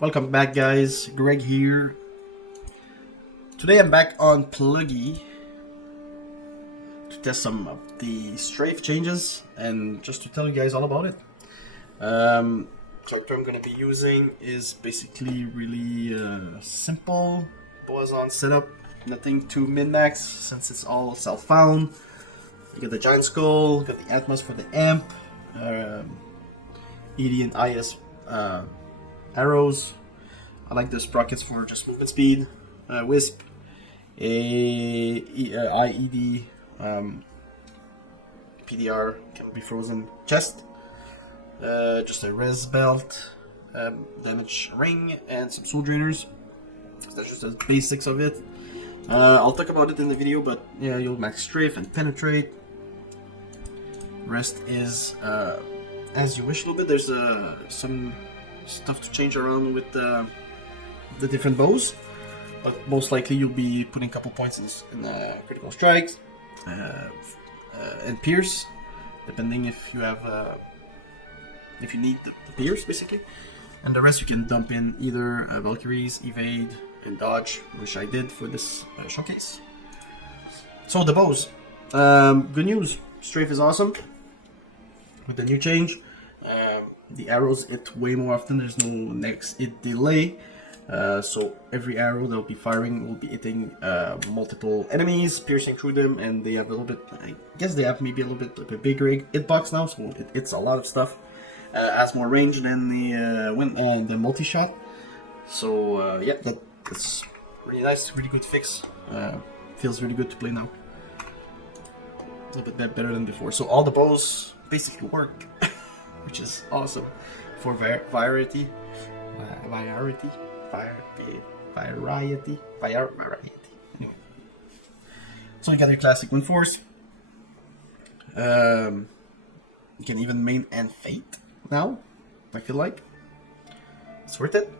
Welcome back, guys. Greg here. Today I'm back on Pluggy to test some of the Strafe changes and just to tell you guys all about it. Character I'm going to be using is basically really simple Boazon setup. Nothing too min-max since it's all self-found. You got the giant skull, got the Atmos for the amp, ED and IS arrows. I like the sprockets for just movement speed, Wisp, IED, PDR can be frozen chest, just a res belt, damage ring, and some soul drainers. That's just the basics of it. I'll talk about it in the video, but yeah, you'll max strafe and penetrate. Rest is as you wish a little bit. There's some stuff to change around with the different bows, but most likely you'll be putting a couple points in critical strikes and pierce, depending if you have if you need the pierce basically. And the rest you can dump in either Valkyries, evade, and dodge, which I did for this showcase. So the bows, good news. Strafe is awesome with the new change. The arrows hit way more often. There's no next hit delay, so every arrow they'll be firing will be hitting multiple enemies, piercing through them, and they have a little bit. I guess they have maybe a little bit like a bigger hitbox now, so it hits a lot of stuff. Has more range than the wind and the multi-shot. So yeah, that's really nice, really good fix. Feels really good to play now. A little bit better than before. So all the bows basically work, which is awesome for variety. Anyway, so you got your classic Wind Force. You can even main and fate now. I feel like it's worth it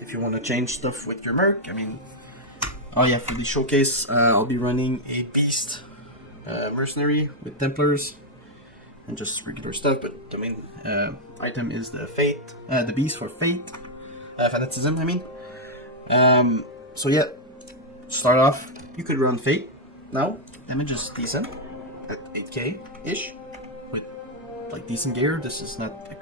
if you want to change stuff with your merc. I mean, oh yeah, for the showcase, I'll be running a beast mercenary with Templars and just regular stuff, but the main item is the fate, the beast for fate, fanaticism. I mean, so yeah, start off. You could run fate now. Damage is decent at 8k ish with like decent gear. This is not that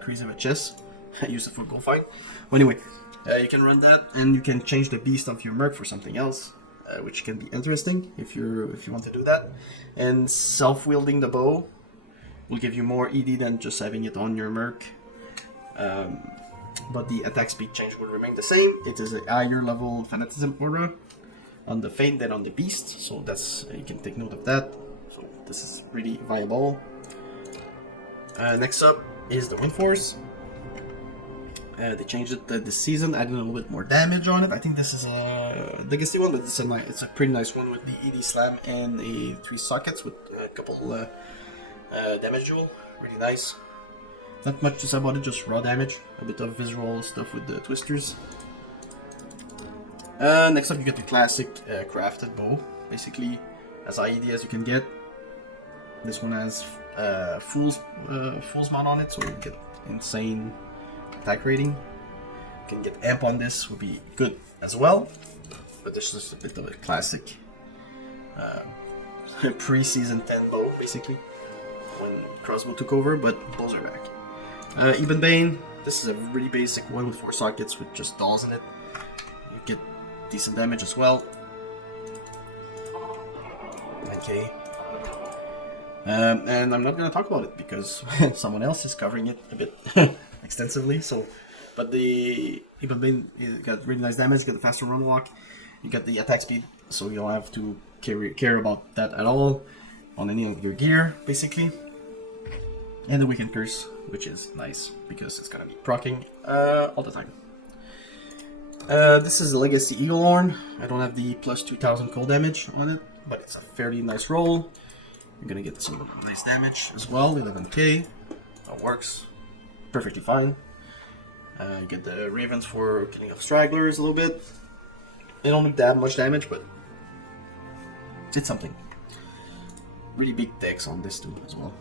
crazy of a chest. I use it for gold fight. Well, anyway, you can run that, and you can change the beast of your merc for something else, which can be interesting if you want to do that. And self-wielding the bow will give you more ED than just having it on your merc. But the attack speed change will remain the same. It is a higher level fanaticism aura on the Fate than on the beast, so that's you can take note of that. So this is really viable. Next up is the Wind Force. They changed it this season, adding a little bit more damage on it. I think this is a legacy one, but it's a pretty nice one with the ED slam and a 3 sockets with a couple damage duel. Really nice. Not much to say about it, just raw damage. A bit of visual stuff with the twisters. Next up, you get the classic crafted bow, basically as IED as you can get. This one has Fool's Mount on it, so you get insane attack rating. You can get amp on this, would be good as well. But this is a bit of a classic pre-season 10 bow, basically, when crossbow took over, but bows are back. Eben Bane, this is a really basic one with 4 sockets with just dolls in it. You get decent damage as well. 9k. And I'm not going to talk about it because someone else is covering it a bit extensively. So, but the Eben Bane got really nice damage. You got the faster run walk. You got the attack speed, so you don't have to care about that at all on any of your gear, basically. And the Weekend Curse, which is nice because it's gonna be proccing all the time. This is a Legacy Eaglehorn. I don't have the plus 2000 cold damage on it, but it's a fairly nice roll. You're gonna get some nice damage as well, 11k. That works perfectly fine. You get the Ravens for killing off stragglers a little bit. They don't do that much damage, but it's something. Really big decks on this too as well.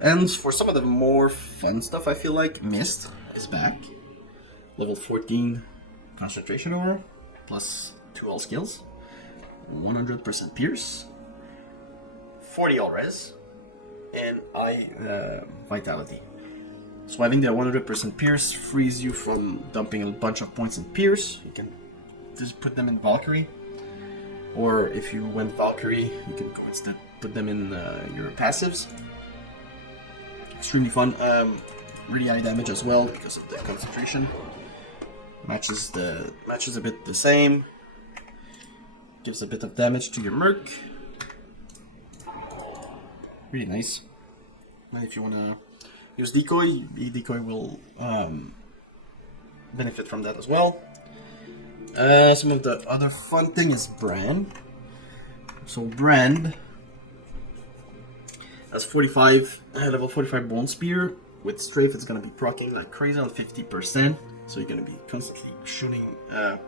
And for some of the more fun stuff, I feel like Mist is back. level 14 concentration aura, plus 2 all skills, 100% pierce, 40 all res, and vitality. So having the 100% pierce frees you from dumping a bunch of points in pierce. You can just put them in Valkyrie, or if you went Valkyrie, you can go instead put them in your passives. Extremely fun. Really high damage as well because of the concentration. Matches a bit the same. Gives a bit of damage to your merc. Really nice. And if you wanna use decoy, the decoy will benefit from that as well. Some of the other fun thing is brand. So brand has 45 level 45 bone spear. With Strafe, it's gonna be proccing like crazy on 50%. So you're gonna be constantly shooting. I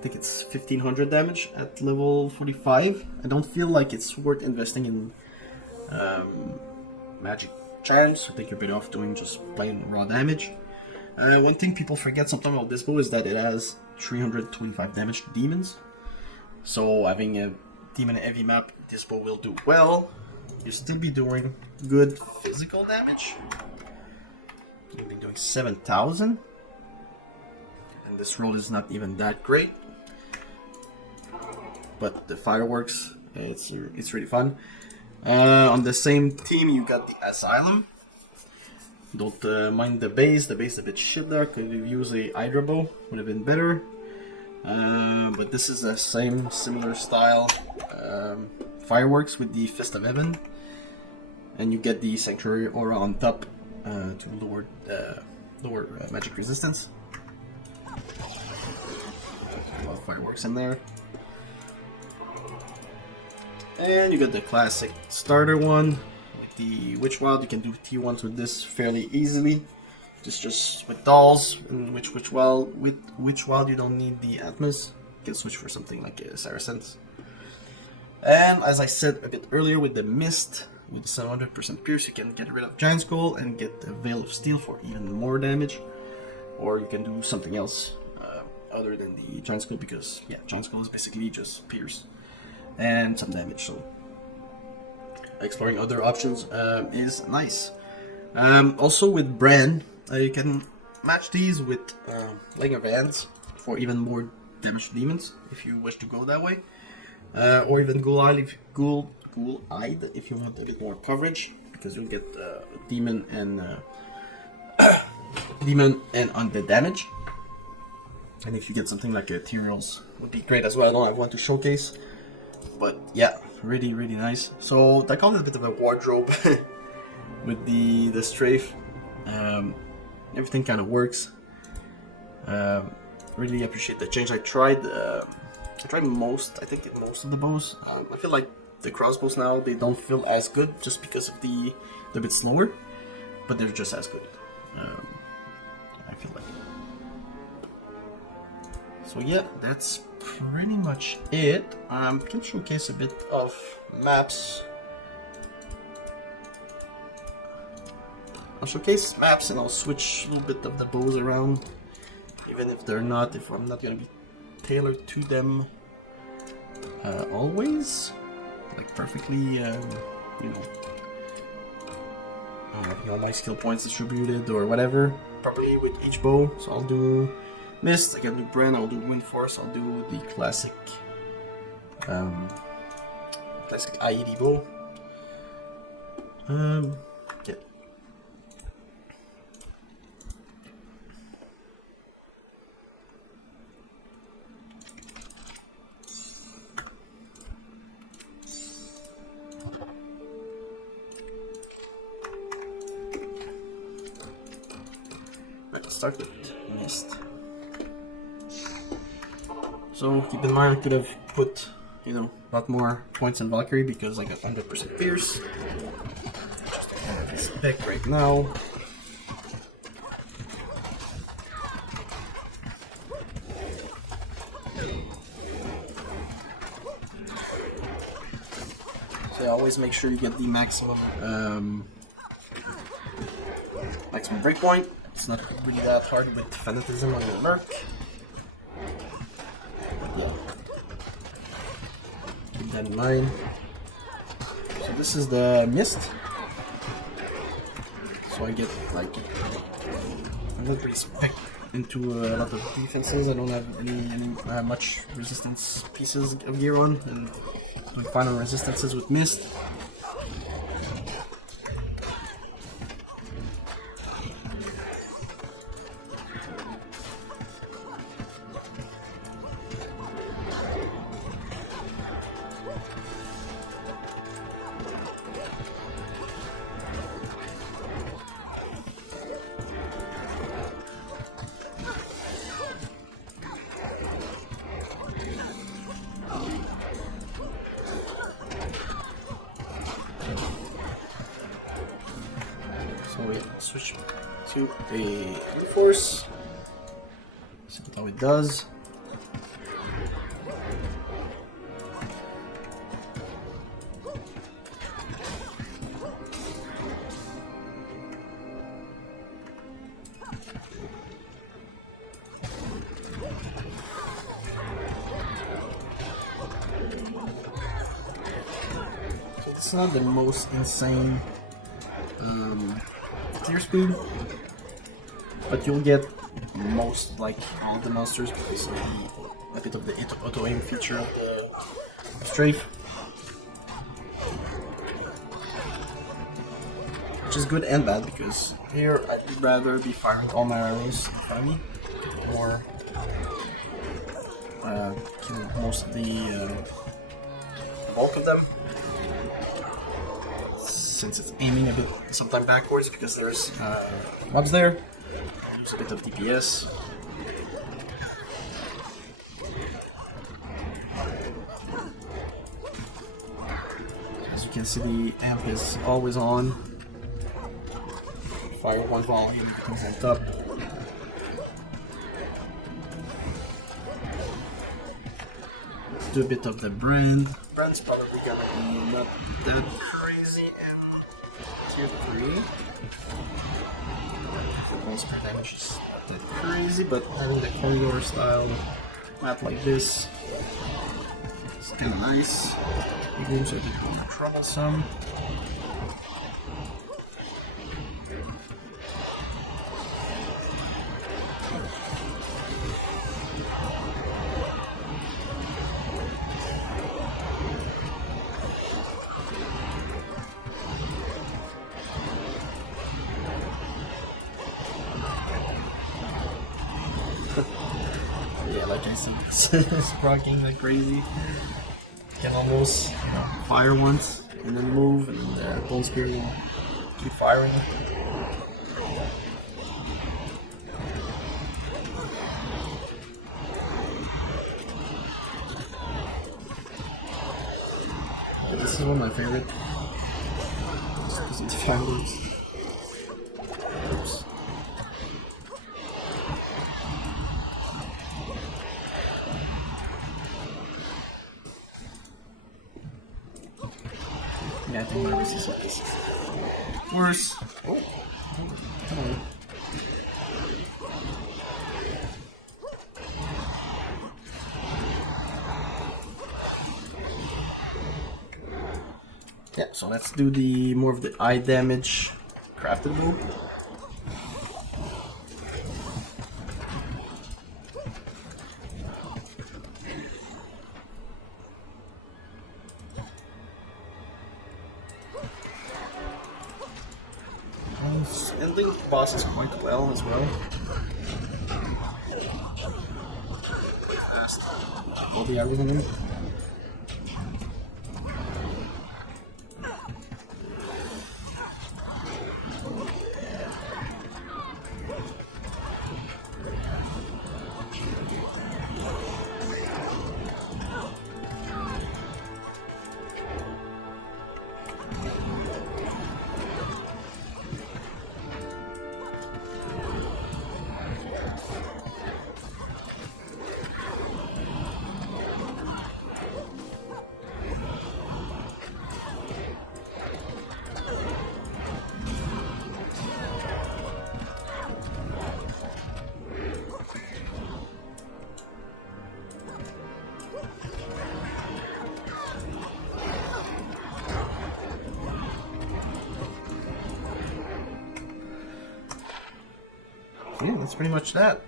think it's 1500 damage at level 45. I don't feel like it's worth investing in magic charms. I think you're better off doing just plain raw damage. One thing people forget sometimes about this bow is that it has 325 damage to demons. So having a demon heavy map, this bow will do well. You'll still be doing good physical damage. You'll be doing 7,000. And this roll is not even that great. But the fireworks, it's really fun. On the same team, you got the Asylum. Don't mind the base. The base is a bit shit there. Could have used a Hydra bow. Would have been better. But this is the same similar style fireworks with the Fist of Heaven. And you get the Sanctuary Aura on top to lower magic resistance. A lot of fireworks in there. And you got the classic starter one with the Witch Wild. You can do T1s with this fairly easily. Just with dolls and Witch Wild. With Witch Wild you don't need the Atmos. You can switch for something like Saracens. And as I said a bit earlier, with the Mist, with the 700% pierce, you can get rid of Giant Skull and get the Veil of Steel for even more damage. Or you can do something else other than the Giant Skull, because yeah, Giant Skull is basically just pierce and some damage. So exploring other options is nice. Also with Bran, you can match these with Laying of Hands for even more damage to demons if you wish to go that way, or even Ghoul-Eyed if you want a bit more coverage, because you'll get demon and undead damage. And if you get something like Ethereals, would be great as well. I don't have one to showcase, but yeah, really nice. So I call it a bit of a wardrobe with the Strafe. Everything kind of works. Really appreciate the change. I tried most of the bows. I feel like the crossbows now, they don't feel as good just because of they're a bit slower, but they're just as good. I feel like. So yeah, that's pretty much it. Can showcase a bit of maps. I'll showcase maps and I'll switch a little bit of the bows around, even if I'm not gonna be tailored to them always, like perfectly, having all my skill points distributed or whatever properly with each bow. So I'll do Mist, I can do Bren, I'll do Wind Force, I'll do the classic IED bow. Yeah. Let's start with Mist. So keep in mind I could have put, a lot more points in Valkyrie because I got 100% Pierce. Just a spec right now. So always make sure you get the maximum breakpoint it's not really that hard with Fanatism on your Lurk. But yeah, keep that in mind. So this is the Mist. So I get like, I'm not really spec into a lot of defenses. I don't have any much resistance pieces of gear on, and doing final resistances with Mist. So we switch to a Force. See how it does. So it's not the most insane clear speed, but you'll get most, like all the monsters, because of a bit of the auto aim feature of the Strafe, which is good and bad, because here I'd rather be firing all my arrows in front of me, or kill most of the bulk of them, since it's aiming a bit sometimes backwards because there's mobs there. I'll use a bit of DPS. As you can see, the amp is always on. Fire one volume, it becomes amped up. Let's do a bit of the brand. Brand's probably gonna be not that crazy in tier 3. The most per damage is not that crazy, but having the corridor style map like this is kinda nice. The rooms are a bit more troublesome. Yeah, like I said, it's rocking like crazy. You can almost, fire once and then move, and the Bone Spirit will keep firing. Yeah, this is one of my favorite. Just because of the fires. Oops. Yeah, I think my resistance is worse. Oh, come on. Yeah, so let's do the more of the eye damage crafted move. Handling bosses quite well as well. Fast. All the arrows on him. yeah, that's pretty much that.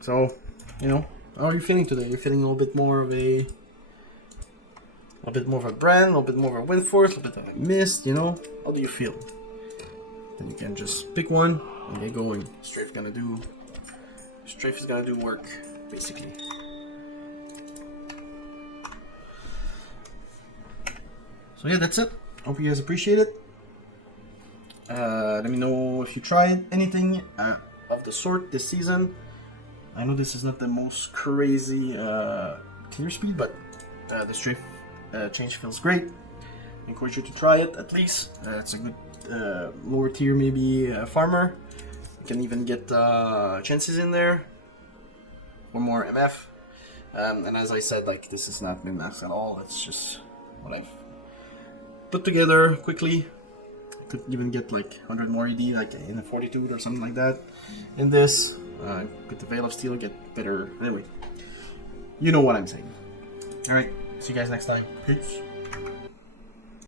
So, you know, how are you feeling today? You're feeling a little bit more of a brand, a little bit more of a wind force, a little bit of a mist, you know? How do you feel? Then you can just pick one and get going. Strafe is gonna do work, basically. So yeah, that's it. Hope you guys appreciate it. Let me know if you tried anything of the sort this season. I know this is not the most crazy clear speed, but the Strafe change feels great. I encourage you to try it at least. It's a good lower tier maybe farmer. You can even get chances in there or more MF. And as I said, like, this is not min-max at all. It's just what I've put together quickly. I could even get like 100 more ED, like in a Fortitude or something like that. In this, get the Veil of Steel, get better. Anyway, you know what I'm saying. Alright, see you guys next time. Peace.